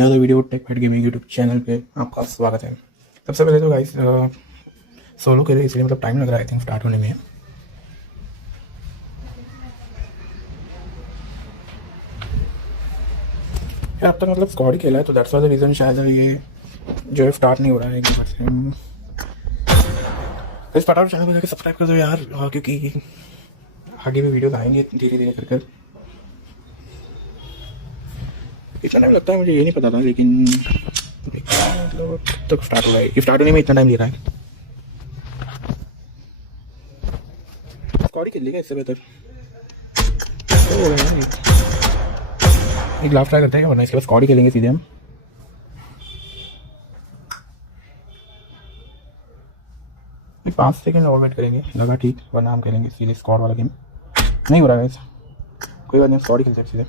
Another video tech pad gaming YouTube channel पे आपका स्वागत है। सबसे पहले तो गाइस सोलो के लिए इसलिए मतलब टाइम लग रहा है आई थिंक स्टार्ट होने में। यार अब तक मतलब स्क्वाड ही खेला है तो दैट्स वाज द रीज़न शायद ये जो है स्टार्ट नहीं हो रहा है एक बार से। इस फटाफट चैनल को जाकर सब्सक्राइब कर दो यार, क्योंकि आगे भी वीडियोस आएंगे धीरे धीरे कर। इतना टाइम लगता है मुझे ये नहीं पता था, लेकिन मतलब तक स्टार्ट हो रहा है। ये स्टार्ट होने में इतना टाइम ले रहा है। स्क्वाड ही खेल लेगा इससे बेहतर तो हो गया। एक लास्ट ट्राई करते हैं वरना इसके बाद स्क्वाड ही खेलेंगे सीधे हम। एक 5 सेकंड और वेट करेंगे, लगा ठीक, वरना हम खेलेंगे सीधे स्क्वाड वाला गेम। नहीं हो रहा है कोई बात नहीं, स्क्वाड ही खेलते हैं सीधे।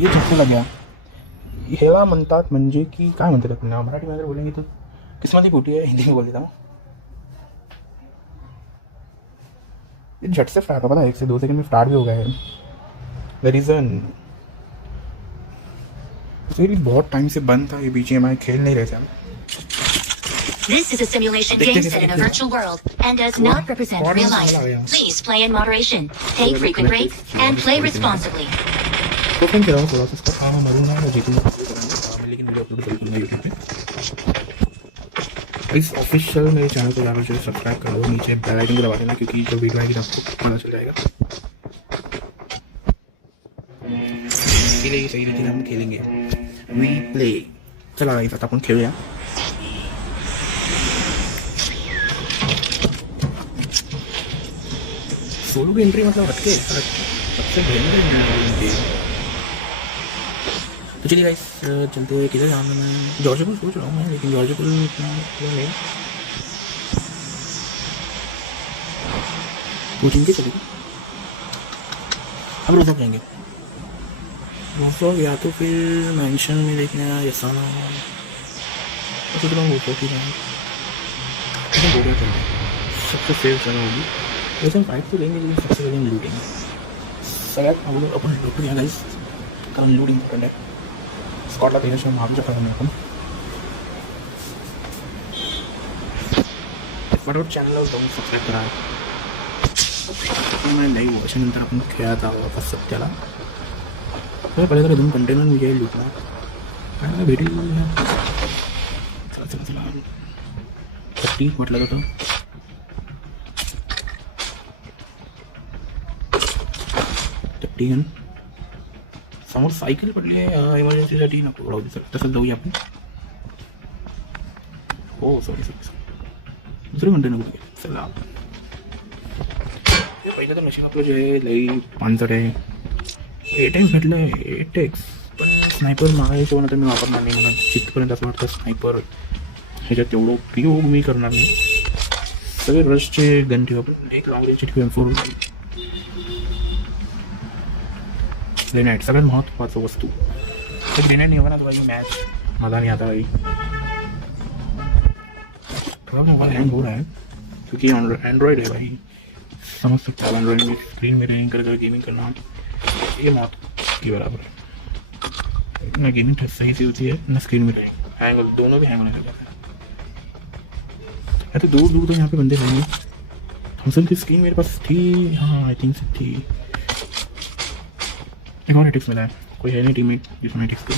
ये झटके लग गया। हेवा म्हणतात म्हणजे की काय म्हणते पुन्हा मराठी में अगर बोलेंगे तो किस्मत ही फूटी है, हिंदी में बोल देता हूँ। ये झट से स्टार्ट हुआ, पता है 1 से 2 सेकंड में स्टार्ट भी हो गया है। द रीज़न फिर बहुत टाइम से बंद था ये BGMI, खेल नहीं रहे थे हम। This is a simulation game set in a virtual world and does not represent real life. Please play in moderation, take frequent breaks, and play responsibly. तो फिर खेला थोड़ा सा इसका मैं मरूंगा मैं जीतूंगा लेकिन वीडियो अपलोड करूंगा यूट्यूब पे। इस ऑफिशियल मेरे चैनल को जाकर सब्सक्राइब कर दो, नीचे बेल आइकन को दबा देना क्योंकि जो वीडियो आएगी आपको पता चल जाएगा। इसलिए सही लेकिन हम खेलेंगे वी प्ले। चला गाइस आता अपन खेलूया। सोलो की एंट्री मतलब हटके सबसे भयंकर। तो चलिए गाइस चलते हुए किधर जाना मैं जॉर्जिया सोच रहा हूँ मैं, लेकिन जॉर्जिया इतना नहीं कोचिंग के चलेगी। अब रोज़ जाएंगे रोज़ या तो फिर मेंशन में देखना ऐसा ना तो फिर हम रोज़ ही जाएंगे। सबसे सेफ जगह होगी वैसे हम फाइट तो लेंगे लेकिन सबसे पहले हम लूटेंगे। सर हम लोग अपन लूट गया गाइस, कारण लूट इंपॉर्टेंट है। स्कॉटला तेरे से मार चक्कर करने अपन फटाफट चॅनलला जाऊन सबस्क्राईब करा। मैं लाईव्ह वर्षानंतर आपण खेळात आहोत सत्याला। तर पहिले तर 2 कंटेनर मी घ्यायला लुटला काय भेटेल चला चला चला 30 म्हटलं होतं। समोर सायकल पडली आहे इमर्जन्सीसाठी नको राहू दे तसंच जाऊया आपण। हो सॉरी दुसरे म्हणते नको चला। हे पहिलं तर मशीन आपलं जे आहे लई पानसट आहे। 8x भेटलं आहे 8x पण स्नायपर माझ्या हिशोबाने तर मी वापरणार नाही। मला जिथपर्यंत असं वाटतं स्नायपर ह्याच्यात तेवढं उपयोग मी करणार नाही। सगळे रशचे गन ठेवू आपण, एक लॉंग रेंजचे ठेवू M4 ग्रेनेड सगळ्यात महत्त्वाचं वस्तू। तो ग्रेनेड नहीं होगा ना तो भाई मैच मज़ा नहीं आता भाई। थोड़ा मोबाइल हैंग हो रहा है क्योंकि एंड्रॉयड है भाई, समझ सकते हो। एंड्रॉयड में स्क्रीन में रैंक कर गेमिंग करना ये मौत के बराबर है। ना गेमिंग सही से होती है ना स्क्रीन में हैंग दोनों भी हैंग होने लग जाते हैं। या तो दूर दूर तो यहाँ पे बंदे रहेंगे। थॉमसन की स्क्रीन मेरे पास थी, हाँ आई थिंक थी। एक और एटिक्स मिला है, कोई है नहीं टीममेट जिसमें एटिक्स को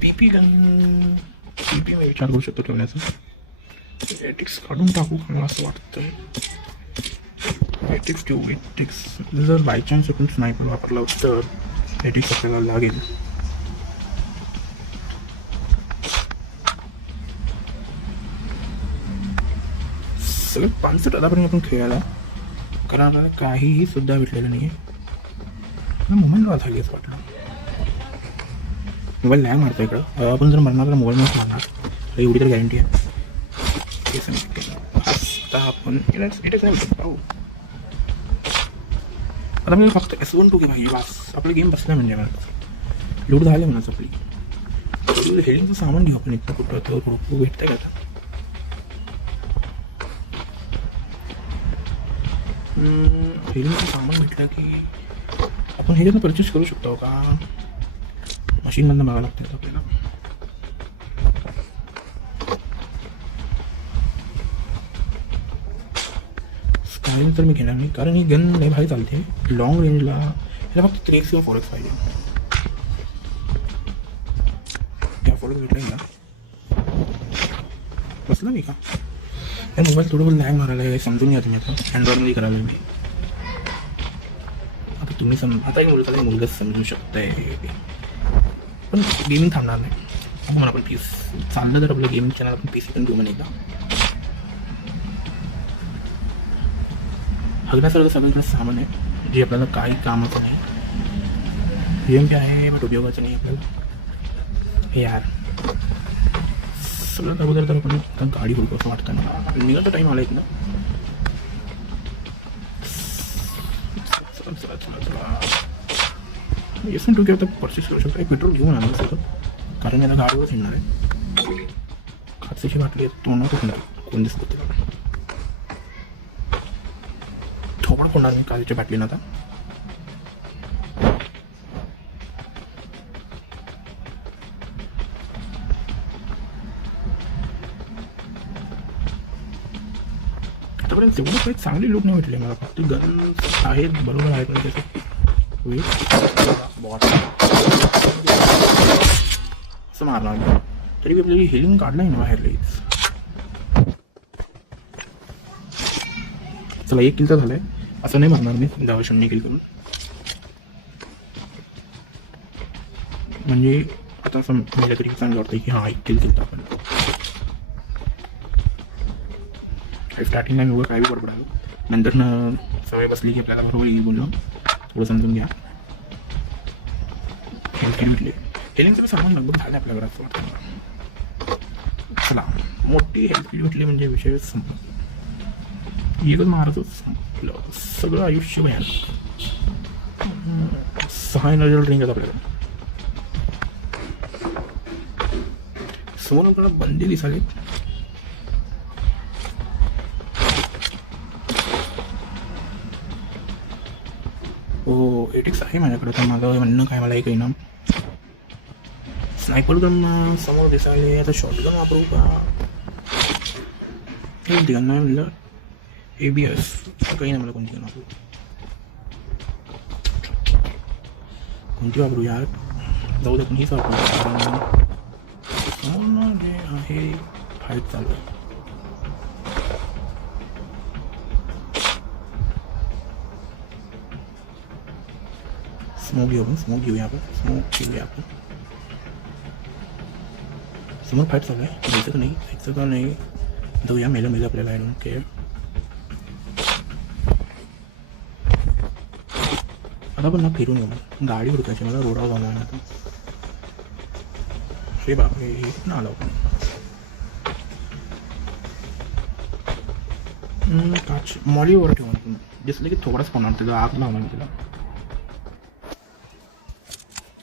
पीपी में विचार करू शकतो ठेवण्याचा। एटिक्स काढून टाकू मला असं वाटतं। एटिक्स ठेवू एटिक्स, जर बाय चान्स आपण स्नायपर वापरला तर एटिक्स आपल्याला लागेल। सगळं 65 आतापर्यंत आपण खेळायला कारण आपल्याला काहीही सुद्धा भेटलेलं नाही आहे। मोबाईल लॉस झाली असं वाटलं। मोबाईल लॅग मारतो इकडं, आपण जर मरणार तर मोबाईल नच मारणार एवढी तर गॅरंटी आहे। आता आपण आता मी फक्त S12 घे पाहिजे बस, आपली गेम बसला म्हणजे मला लूट झाले म्हणाच आपली। हेडिंगचं सामान घेऊ आपण इतकं कुठं थोडं भेटतंय का आता। हेडिंगचं सामान भेटलं की आपण ह्याच्यातनं परचेस करू शकतो का? मशीनमधनं बघायला लागतं आपल्याला. स्कायला तर मी घेणार नाही, कारण ही गन नाही भारी चालते. लॉंग रेंजला ह्याला फक्त 3x किंवा 4x पाहिजे. त्या 4x भेटला ना बसलं नाही का? या मोबाईल थोडं बहुत लॅग मारायला आहे, समजून घ्या तुम्ही. आता अँड्रॉइडमध्ये करायला मी. आता तुम्ही आता एक मुलगाच समजू शकताय, पण गेमिंग थांबणार नाही. म्हणून आपण पीस चाललं तर आपलं गेमिंग चॅनल आपण PC पण घेऊ म्हणे एकदा. हगण्यासारखं सगळीकडे सामान आहे जे आपल्याला काही कामाचं नाही. गेम काय आहे बट उपयोगाचं नाही आपल्याला. हे यार सगळं अगोदर तर आपण गाडी बोलतो असं वाटतं ना. निघायचा टाईम आला ना. येस टू आता परचेस करू शकतो. पेट्रोल घेऊन आणलं सगळं, कारण याला गाडीवर येणार आहे. खात्याची बाटली तोंडातच नाही कोण दिसतो तिला. थोडं कोणार नाही कालीच्या बाटलीनं आता. आतापर्यंत तेवढं काही चांगली लूक नाही भेटली मला. फक्त गन आहेत बरोबर आहेत ना त्याचे असं मारणार तरी आपल्याला हिलिंग काढलं ना बाहेर लगेच. चला 1 किल तर झालंय. असं नाही मारणार मी 10 किल करून. म्हणजे आता असं मला तरी चांगलं वाटतं की हा 1 किल केलं आपण. स्टार्टिंगला मी उभं काय बी बडबडालो, नंतर सवय बसली की आपल्याला बरोबर येईल बोललो. थोडं समजून घ्या. हेल्थ किट भेटली. हेलिंगचं सामान लगभग झालं आपल्या घरात असं वाटतं. चला मोठी हेल्थ किट भेटली म्हणजे विषय संपला. एकच मारतच संपलं सगळं आयुष्य भयानक. 6 एनर्जी ड्रिंक आहेत आपल्याला. समोर आपल्याला बंदी दिसाले. हो 8x आहे माझ्याकडे. तर माझं म्हणणं काय मला एक ना स्नायपर गन समोर दिसायले. आता शॉटगन वापरू का? कोणती गन नाही म्हणलं ABS काही नाही. मला कोणती गन वापरू, कोणती वापरू यार? जाऊ दे कोणीच वापरू. जे आहे फाईट चालू आहे. स्मोक घेऊया आपण. स्मोक घेऊया आपण. समोर फाईट चालू आहे. जायचं का नाही? जायचं का नाही? जाऊया. मेलं आपल्याला आहे ओके. आता पण ना फिरून येऊ. गाडी उडकायची मला. रोडावर जाऊन आहे आता. हे बापरे हे ना आलो आपण. काच मॉलीवर ठेवून आपण दिसलं की थोडाच होणार. त्याचा आग लावणार तिला.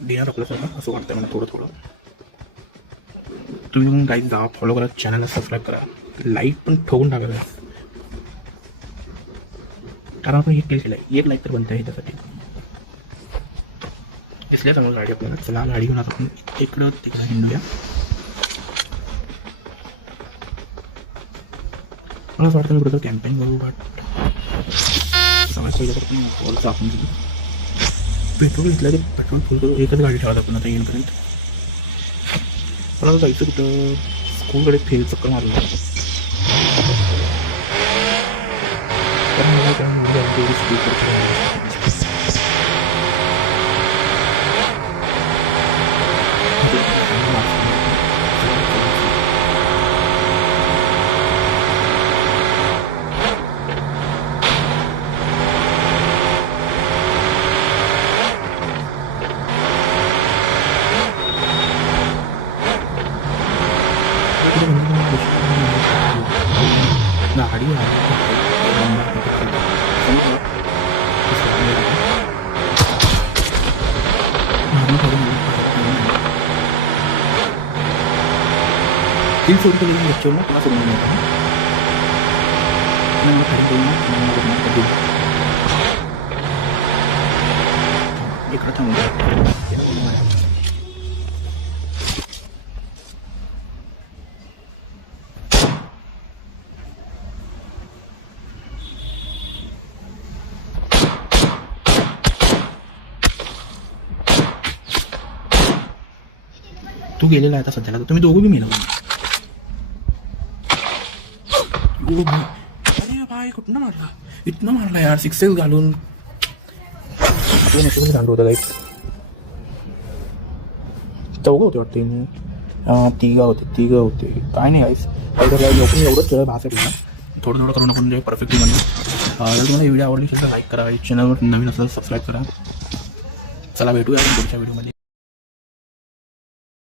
डिनर आपलं सगळं असं वाटतं मला थोडं थोडं. तुम्ही काही जा फॉलो करा, चॅनलला सबस्क्राईब करा, लाईक पण ठोकून टाका. कारण आपण एक केलं आहे. 1 लाईक तर बनतं आहे त्यासाठी. इसलिए चांगलं गाडी आपल्याला. चला गाडी घेऊन आता आपण इकडं तिकडं हिंडूया. मला असं वाटतं मी कुठं कॅम्पेन करू बट सगळ्यात पहिलं तर आपण आपण पेट्रोल घेतलं तर पेट्रोल फुल करू. एकच गाडी ठेवत आपण आता येईल पर्यंत. मला जायचं कुठं स्कूलकडे फेल चक्कर मारलं. कारण मला काय स्कूल गाडी तीन सौ रुपये लेकिन बच्चों में थोड़ा सा नहीं होता है. मैं खरीद दूँगा इकडं थांबून तू गेलेला आहे आता सध्याला तुम्ही दोघं बी मेला अरे भाई कुठनं मारला इथनं मारला यार सिक्सेस घालून घालू होतं काही चौघं होते वाटते तिघं होते काय नाही गाईस लोक एवढंच केलं भाषा थोडं थोडं करून आपण परफेक्टली म्हणजे जर तुम्हाला व्हिडिओ आवडली असेल तर लाईक करा चॅनलवर नवीन असेल सबस्क्राईब करा चला भेटूया पुढच्या व्हिडिओमध्ये